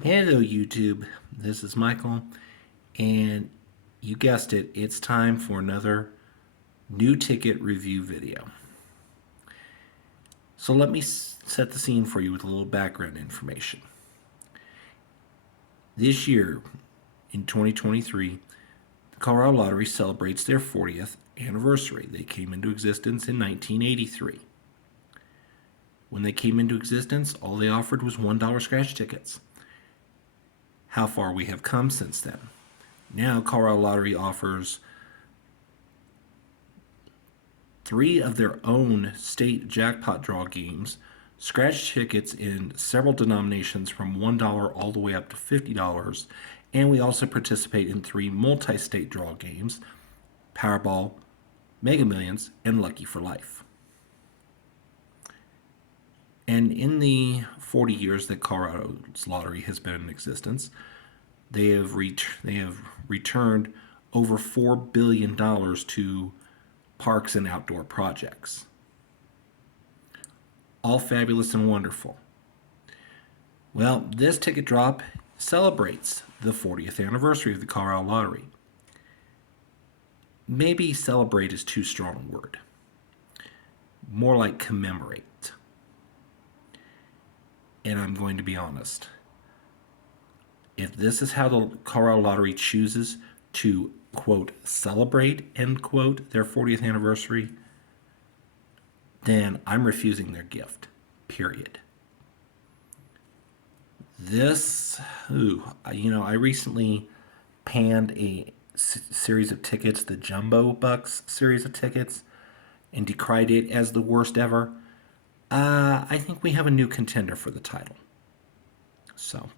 Hello YouTube, this is Michael, and you guessed it, it's time for another new ticket review video. So let me set the scene for you with a little background information. This year, in 2023, the Colorado Lottery celebrates their 40th anniversary. They came into existence in 1983. When they came into existence, all they offered was $1 scratch tickets. How far we have come since then. Now, Colorado Lottery offers 3 of their own state jackpot draw games, scratch tickets in several denominations from $1 all the way up to $50, and we also participate in 3 multi-state draw games, Powerball, Mega Millions, and Lucky for Life. And in the 40 years that Colorado's lottery has been in existence, they have returned over $4 billion to parks and outdoor projects. All fabulous and wonderful. Well, this ticket drop celebrates the 40th anniversary of the Colorado Lottery. Maybe celebrate is too strong a word. More like commemorate. And I'm going to be honest. If this is how the Colorado Lottery chooses to, quote, celebrate, end quote, their 40th anniversary, then I'm refusing their gift, period. I recently panned a series of tickets, the Jumbo Bucks series of tickets, and decried it as the worst ever. I think we have a new contender for the title. So,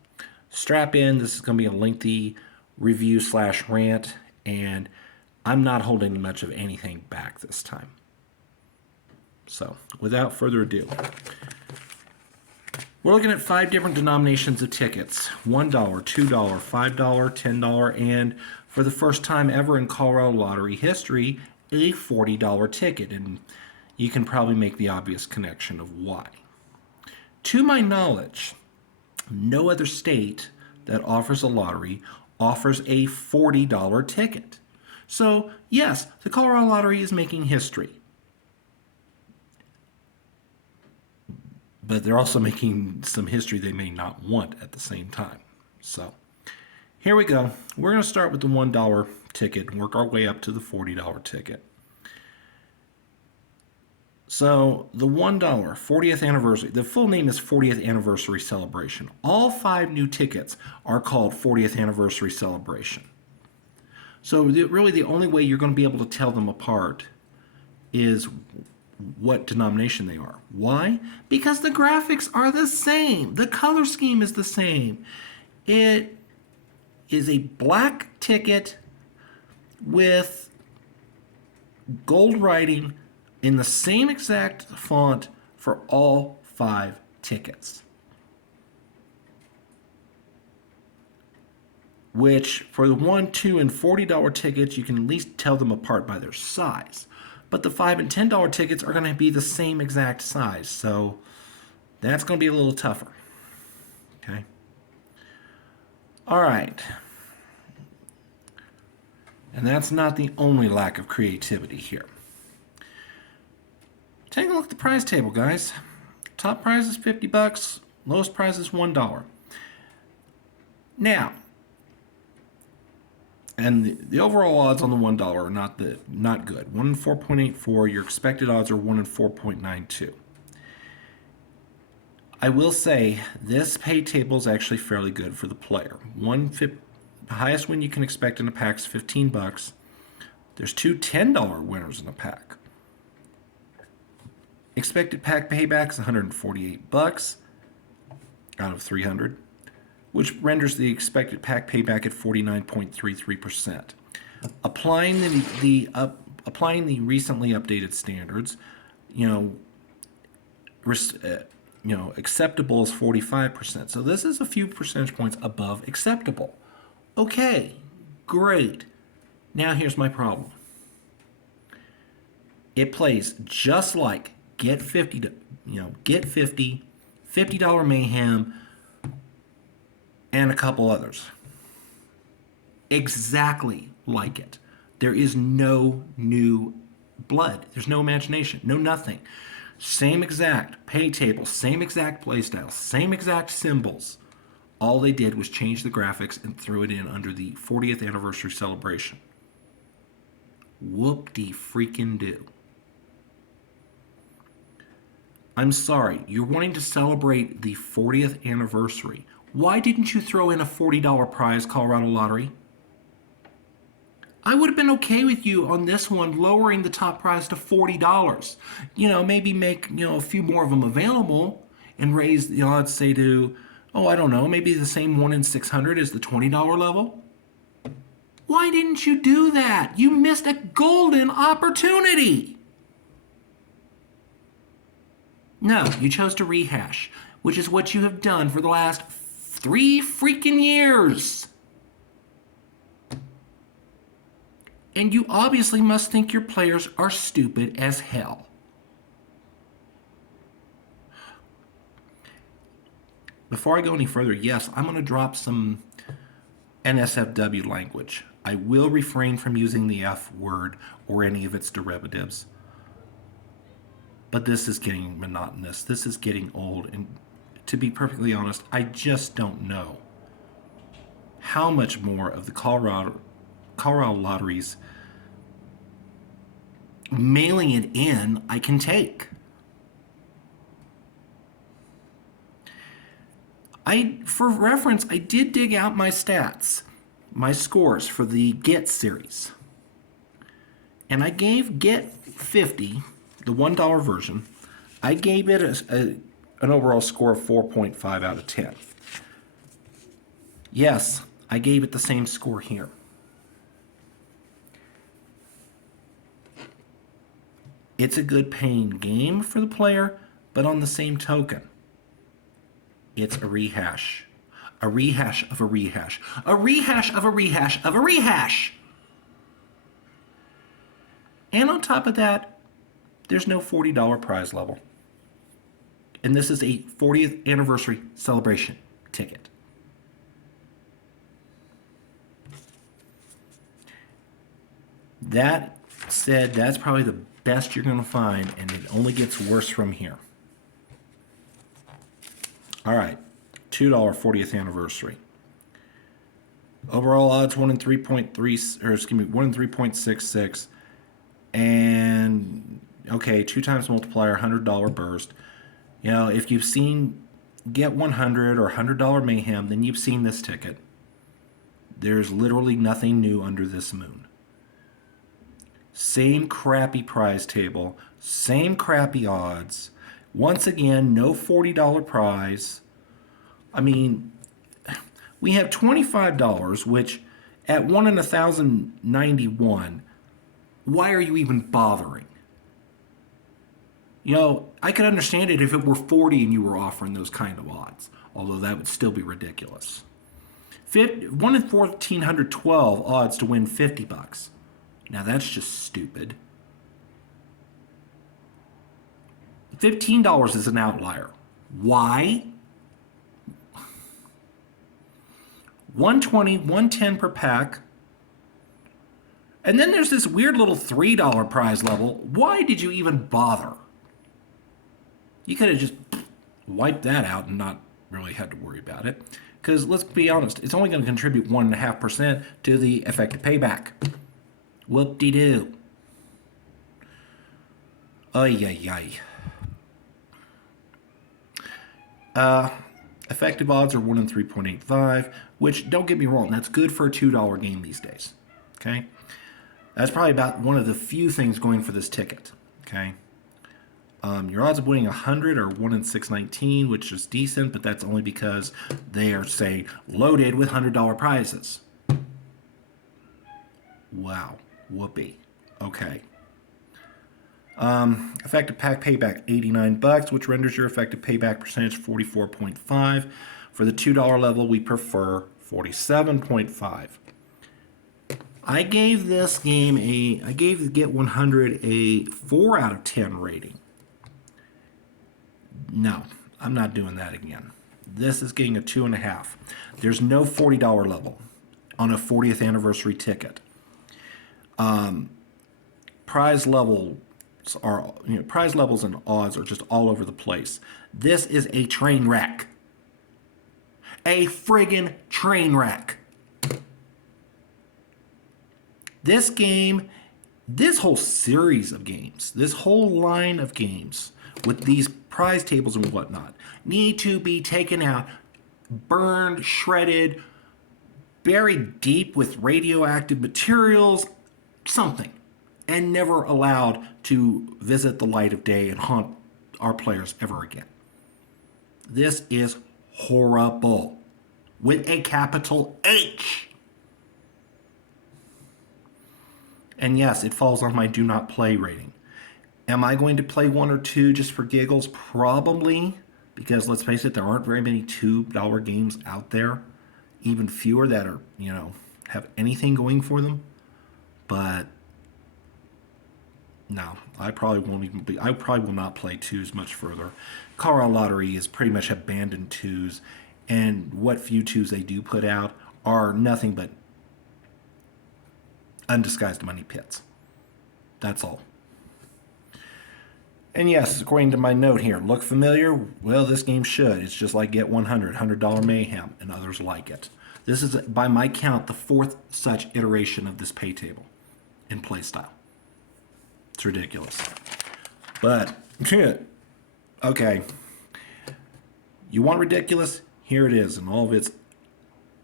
strap in. This is going to be a lengthy review / rant, and I'm not holding much of anything back this time. So, without further ado, we're looking at 5 different denominations of tickets: $1, $2, $5, $10, and for the first time ever in Colorado Lottery history, a $40 ticket. And you can probably make the obvious connection of why. To my knowledge, no other state that offers a lottery offers a $40 ticket. So, yes, the Colorado Lottery is making history. But they're also making some history they may not want at the same time. So, here we go. We're going to start with the $1 ticket and work our way up to the $40 ticket. So the $1 40th anniversary, the full name is 40th Anniversary Celebration. All 5 new tickets are called 40th Anniversary Celebration. So really the only way you're going to be able to tell them apart is what denomination they are. Why? Because the graphics are the same. The color scheme is the same. It is a black ticket with gold writing in the same exact font for all 5 tickets. Which, for the $1, $2, and $40 tickets, you can at least tell them apart by their size. But the $5 and $10 tickets are going to be the same exact size, so that's going to be a little tougher. Okay? All right. And that's not the only lack of creativity here. Take a look at the prize table, guys. Top prize is $50, lowest prize is $1. Now, and the overall odds on the $1 are not good. 1 in 4.84. Your expected odds are 1 in 4.92. I will say this pay table is actually fairly good for the player. The highest win you can expect in a pack is $15. There's 2 $10 winners in a pack. Expected pack payback is $148 out of 300, which renders the expected pack payback at 49.33%. Applying the recently updated standards, acceptable is 45%. So this is a few percentage points above acceptable. Okay, great. Now here's my problem. It plays just like Get 50, $50 Mayhem, and a couple others. Exactly like it. There is no new blood. There's no imagination, no nothing. Same exact pay table, same exact playstyle, same exact symbols. All they did was change the graphics and threw it in under the 40th anniversary celebration. Whoop-de-freaking-do. I'm sorry, you're wanting to celebrate the 40th anniversary. Why didn't you throw in a $40 prize, Colorado Lottery? I would have been okay with you on this one lowering the top prize to $40. Maybe make, a few more of them available and raise the odds, say to, I don't know, maybe the same 1 in 600 as the $20 level. Why didn't you do that? You missed a golden opportunity. No, you chose to rehash, which is what you have done for the last 3 freaking years. And you obviously must think your players are stupid as hell. Before I go any further, yes, I'm going to drop some NSFW language. I will refrain from using the F word or any of its derivatives. But this is getting monotonous. This is getting old. And to be perfectly honest, I just don't know how much more of the Colorado Lottery's mailing it in I can take. For reference, I did dig out my stats, my scores for the Get series. And I gave Get 50, the $1 version, I gave it an overall score of 4.5 out of 10. Yes, I gave it the same score here. It's a good paying game for the player, but on the same token, it's a rehash. A rehash of a rehash. A rehash of a rehash of a rehash. And on top of that, there's no $40 prize level. And this is a 40th anniversary celebration ticket. That said, that's probably the best you're going to find, and it only gets worse from here. All right, $2 40th anniversary. Overall odds 1 in 3.3, or excuse me, 1 in 3.66, and okay, 2 times multiplier, $100 burst. If you've seen Get 100 or $100 Mayhem, then you've seen this ticket. There's literally nothing new under this moon. Same crappy prize table, same crappy odds. Once again, no $40 prize. I mean, we have $25, which at 1 in 1,091, why are you even bothering? I could understand it if it were 40 and you were offering those kind of odds, although that would still be ridiculous. 1 in 1,412 odds to win $50. Now that's just stupid. $15 is an outlier. Why? 120, 110 per pack. And then there's this weird little $3 prize level. Why did you even bother? You could have just wiped that out and not really had to worry about it. Because let's be honest, it's only going to contribute 1.5% to the effective payback. Whoop-de-doo. Ay-ay-ay. Effective odds are 1 in 3.85, which, don't get me wrong, that's good for a $2 game these days. Okay? That's probably about one of the few things going for this ticket. Okay? Your odds of winning 100 are 1 in 619, which is decent, but that's only because they are, say, loaded with $100 prizes. Wow. Whoopee. Okay. Effective pack payback, $89, which renders your effective payback percentage 44.5. For the $2 level, we prefer 47.5. I gave this game I gave the Get 100 a 4 out of 10 rating. No, I'm not doing that again. This is getting a 2.5. There's no $40 level on a 40th anniversary ticket. Prize levels prize levels and odds are just all over the place. This is a train wreck. A friggin' train wreck. This game, this whole series of games, this whole line of games with these prize tables and whatnot need to be taken out, burned, shredded, buried deep with radioactive materials, something, and never allowed to visit the light of day and haunt our players ever again. This is horrible with a capital H. And yes, it falls on my do not play rating. Am I going to play one or two just for giggles? Probably, because let's face it, there aren't very many $2 games out there, even fewer that are, have anything going for them. But no, I probably will not play twos much further. Colorado Lottery is pretty much abandoned twos, and what few twos they do put out are nothing but undisguised money pits. That's all. And yes, according to my note here, look familiar? Well, this game should. It's just like Get 100, $100 Mayhem, and others like it. This is, by my count, the 4th such iteration of this pay table in play style. It's ridiculous. But, okay. You want ridiculous? Here it is in all of its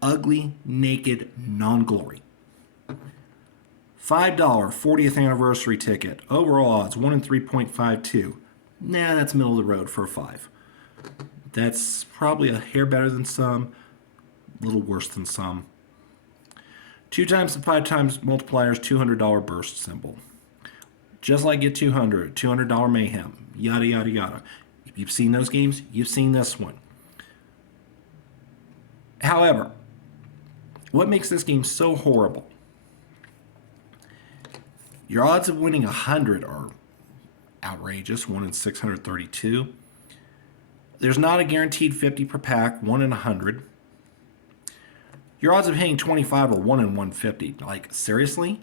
ugly, naked non-glory. $5 40th anniversary ticket. Overall odds 1 in 3.52. Nah, that's middle of the road for a 5. That's probably a hair better than some, a little worse than some. 2 times the 5 times multipliers, $200 burst symbol. Just like Get 200, $200 Mayhem, yada, yada, yada. If you've seen those games, you've seen this one. However, what makes this game so horrible? Your odds of winning 100 are outrageous, 1 in 632. There's not a guaranteed 50 per pack, 1 in 100. Your odds of hitting 25 are 1 in 150. Like, seriously?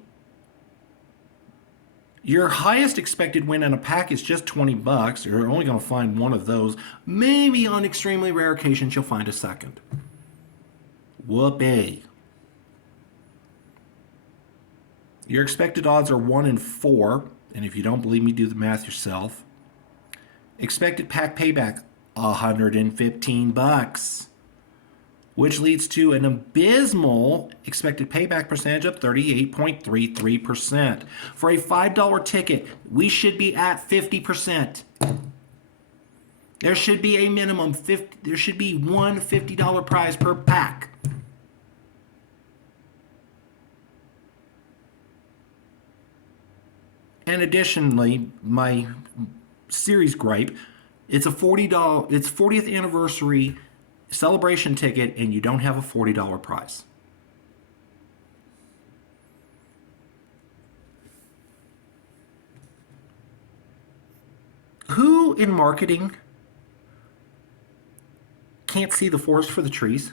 Your highest expected win in a pack is just $20. You're only going to find one of those. Maybe on extremely rare occasions you'll find a second. Whoopee. Your expected odds are 1 in 4, and if you don't believe me, do the math yourself. Expected pack payback, $115, which leads to an abysmal expected payback percentage of 38.33%. For a $5 ticket, we should be at 50%. There should be a minimum there should be one $50 prize per pack. And additionally, my series gripe, it's a it's 40th anniversary celebration ticket, and you don't have a $40 prize. Who in marketing can't see the forest for the trees?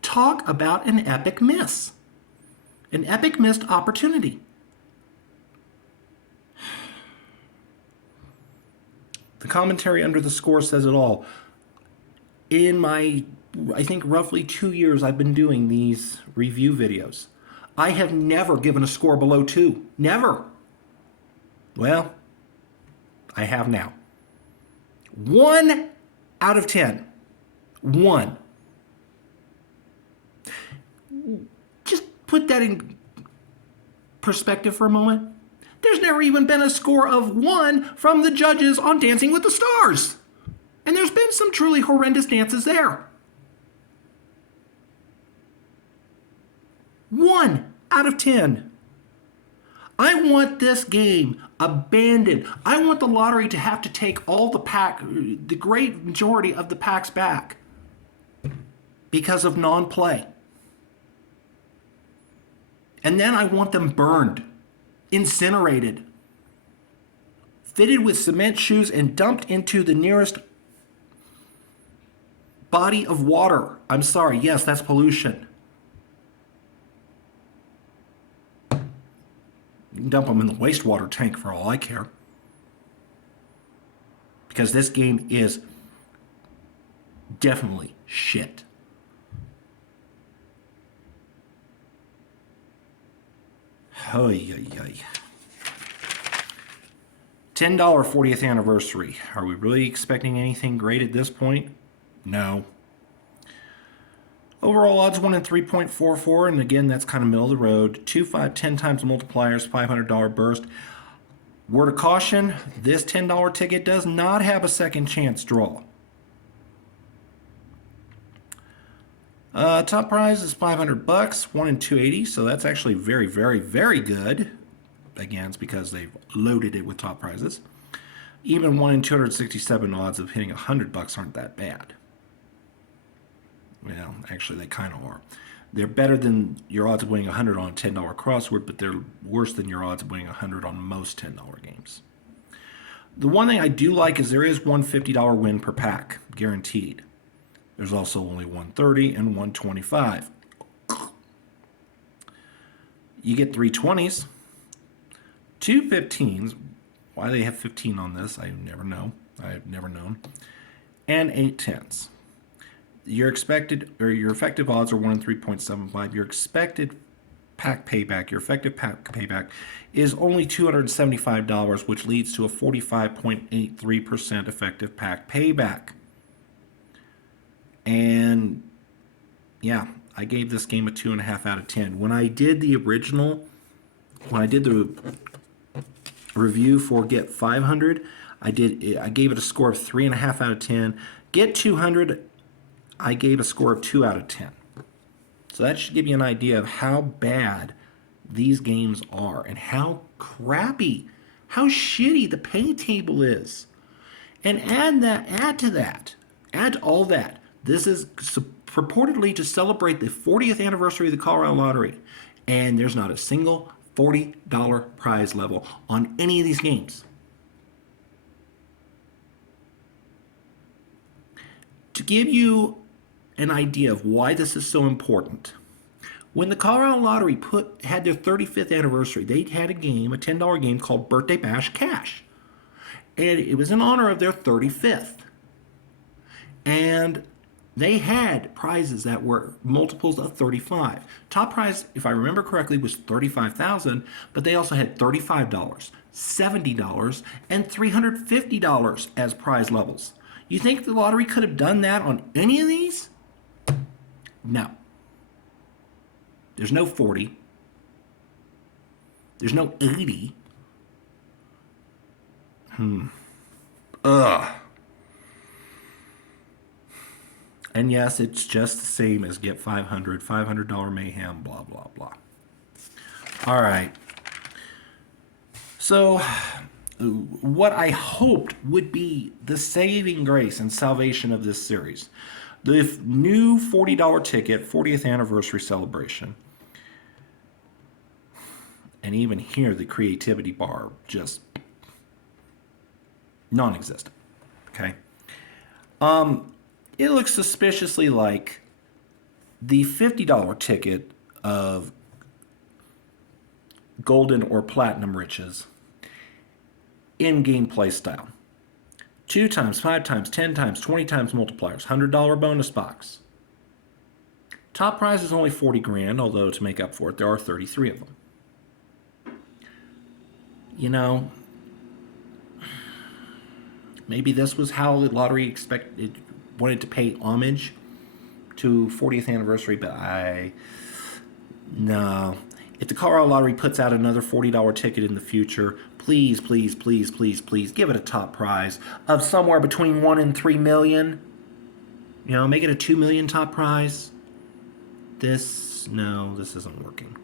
Talk about an epic miss. An epic missed opportunity. The commentary under the score says it all. In my, I think, roughly 2 years I've been doing these review videos, I have never given a score below 2. Never. Well, I have now. 1 out of 10. 1. Just put that in perspective for a moment. There's never even been a score of 1 from the judges on Dancing with the Stars. And there's been some truly horrendous dances there. 1 out of 10. I want this game abandoned. I want the lottery to have to take all the great majority of the packs back because of non-play. And then I want them burned, incinerated, fitted with cement shoes, and dumped into the nearest body of water. I'm sorry. Yes, that's pollution. You can dump them in the wastewater tank for all I care. Because this game is definitely shit. Oy, oy, oy. $10 40th anniversary. Are we really expecting anything great at this point? No. Overall odds 1 in 3.44, and again, that's kind of middle of the road. 2, 5, 10 times multipliers, $500 burst. Word of caution, this $10 ticket does not have a second chance draw. Top prize is $500, 1 in 280, so that's actually very, very, very good. Again, it's because they've loaded it with top prizes. Even 1 in 267 odds of hitting $100 aren't that bad. Well, actually, they kind of are. They're better than your odds of winning 100 on a $10 crossword, but they're worse than your odds of winning 100 on most $10 games. The one thing I do like is there is one $50 win per pack, guaranteed. There's also only 130 and 125. You get 3 20s, 2 15s. Why they have 15 on this, I never know. I've never known. And 8 10s. Your expected or your effective odds are 1 in 3.75. Your expected pack payback, your effective pack payback is only $275, which leads to a 45.83% effective pack payback. And yeah, I gave this game a 2.5 out of 10. When I did the review for Get 500, I gave it a score of 3.5 out of 10. Get 200, I gave a score of 2 out of 10. So that should give you an idea of how bad these games are and how crappy, how shitty the pay table is. And add to all that. This is purportedly to celebrate the 40th anniversary of the Colorado Lottery. And there's not a single $40 prize level on any of these games. To give you an idea of why this is so important, when the Colorado Lottery had their 35th anniversary, they had a game, a $10 game called Birthday Bash Cash. And it was in honor of their 35th. And they had prizes that were multiples of 35. Top prize, if I remember correctly, was $35,000, but they also had $35, $70, and $350 as prize levels. You think the lottery could have done that on any of these? No. There's no 40. There's no 80. Ugh. And yes, it's just the same as Get 500, $500 mayhem, blah, blah, blah. All right. So, what I hoped would be the saving grace and salvation of this series, the new $40 ticket, 40th anniversary celebration, and even here the creativity bar just non-existent. Okay. It looks suspiciously like the $50 ticket of golden or platinum riches in gameplay style. 2 times, 5 times, 10 times, 20 times multipliers, $100 bonus box. Top prize is only 40 grand, although to make up for it, there are 33 of them. You know, maybe this was how the lottery wanted to pay homage to 40th anniversary, but no. If the Colorado Lottery puts out another $40 ticket in the future, please, please, please, please, please give it a top prize of somewhere between 1 and 3 million. You know, make it a 2 million top prize. This isn't working.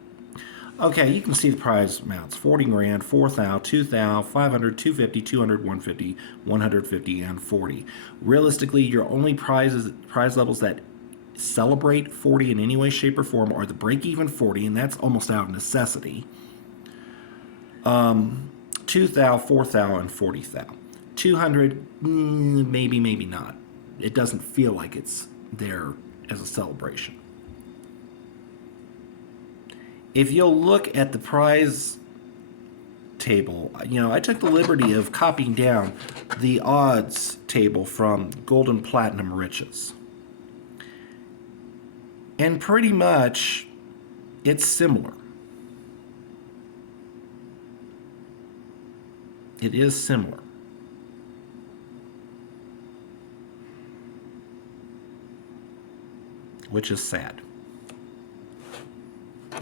Okay, you can see the prize amounts. 40 grand, 4,000, 2,000, 500, 250, 200, 150, 150, and 40. Realistically, your only prize levels that celebrate 40 in any way, shape, or form are the break-even 40, and that's almost out of necessity. 2,000, 4,000, and 40,000. 200, maybe, maybe not. It doesn't feel like it's there as a celebration. If you'll look at the prize table, I took the liberty of copying down the odds table from Golden Platinum Riches. And pretty much it's similar. It is similar. Which is sad.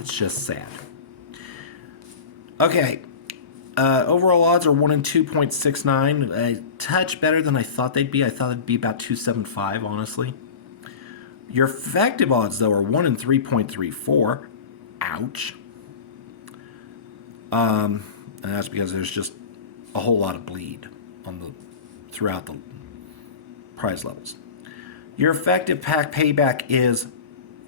It's just sad. Okay. Overall odds are 1 in 2.69. A touch better than I thought they'd be. I thought it'd be about 275, honestly. Your effective odds, though, are 1 in 3.34. Ouch. And that's because there's just a whole lot of bleed throughout the prize levels. Your effective pack payback is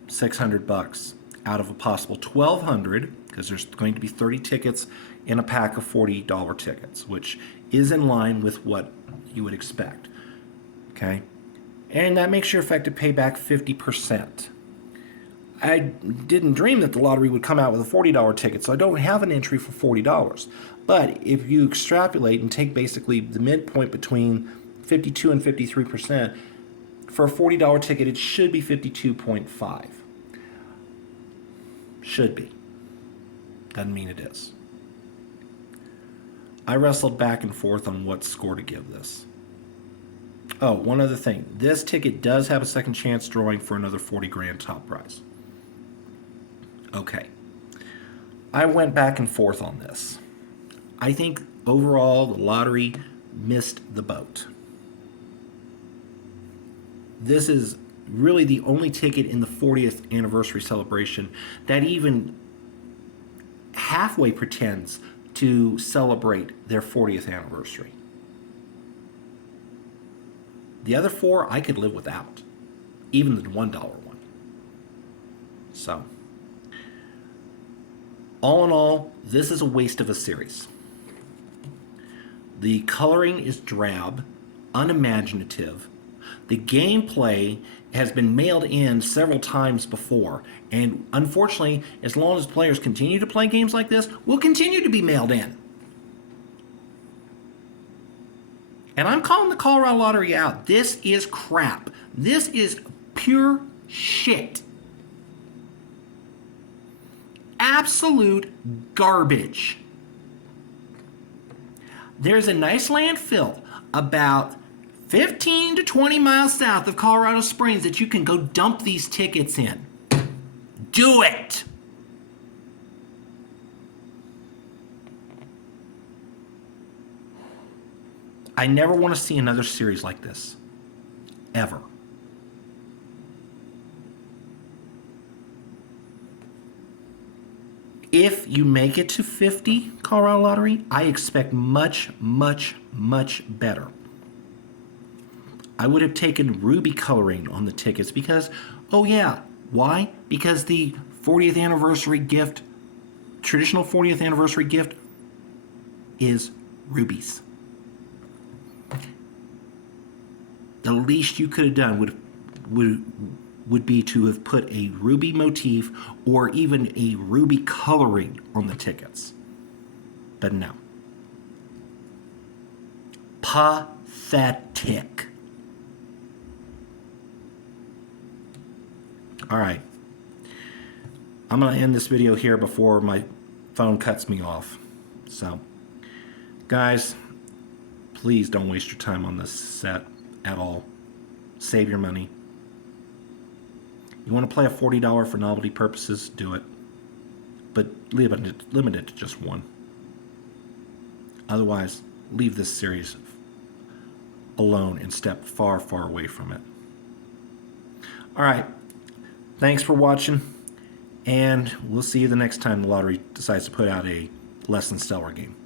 $600 out of a possible $1,200, because there's going to be 30 tickets in a pack of $40 tickets, which is in line with what you would expect. Okay? And that makes your effective payback 50%. I didn't dream that the lottery would come out with a $40 ticket, so I don't have an entry for $40. But if you extrapolate and take basically the midpoint between 52 and 53%, for a $40 ticket, it should be 52.5. Should be. Doesn't mean it is. I wrestled back and forth on what score to give this. Oh, one other thing. This ticket does have a second chance drawing for another 40 grand top prize. Okay. I went back and forth on this. I think overall the lottery missed the boat. This is really the only ticket in the 40th anniversary celebration that even halfway pretends to celebrate their 40th anniversary. The other four I could live without, even the $1 one. So, all in all, this is a waste of a series. The coloring is drab, unimaginative. The gameplay has been mailed in several times before, and unfortunately, as long as players continue to play games like this, will continue to be mailed in. And I'm calling the Colorado Lottery out. This is crap. This is pure shit. Absolute garbage. There's a nice landfill about 15 to 20 miles south of Colorado Springs that you can go dump these tickets in. Do it! I never want to see another series like this. Ever. If you make it to 50, Colorado Lottery, I expect much, much, much better. I would have taken ruby coloring on the tickets because, oh yeah, why? Because the 40th anniversary gift, traditional 40th anniversary gift, is rubies. The least you could have done would be to have put a ruby motif or even a ruby coloring on the tickets. But no. Pathetic. All right. I'm going to end this video here before my phone cuts me off. So, guys, please don't waste your time on this set at all. Save your money. You want to play a $40 for novelty purposes? Do it. But limit it to just one. Otherwise, leave this series alone and step far, far away from it. All right. Thanks for watching. And we'll see you the next time the lottery decides to put out a less than stellar game.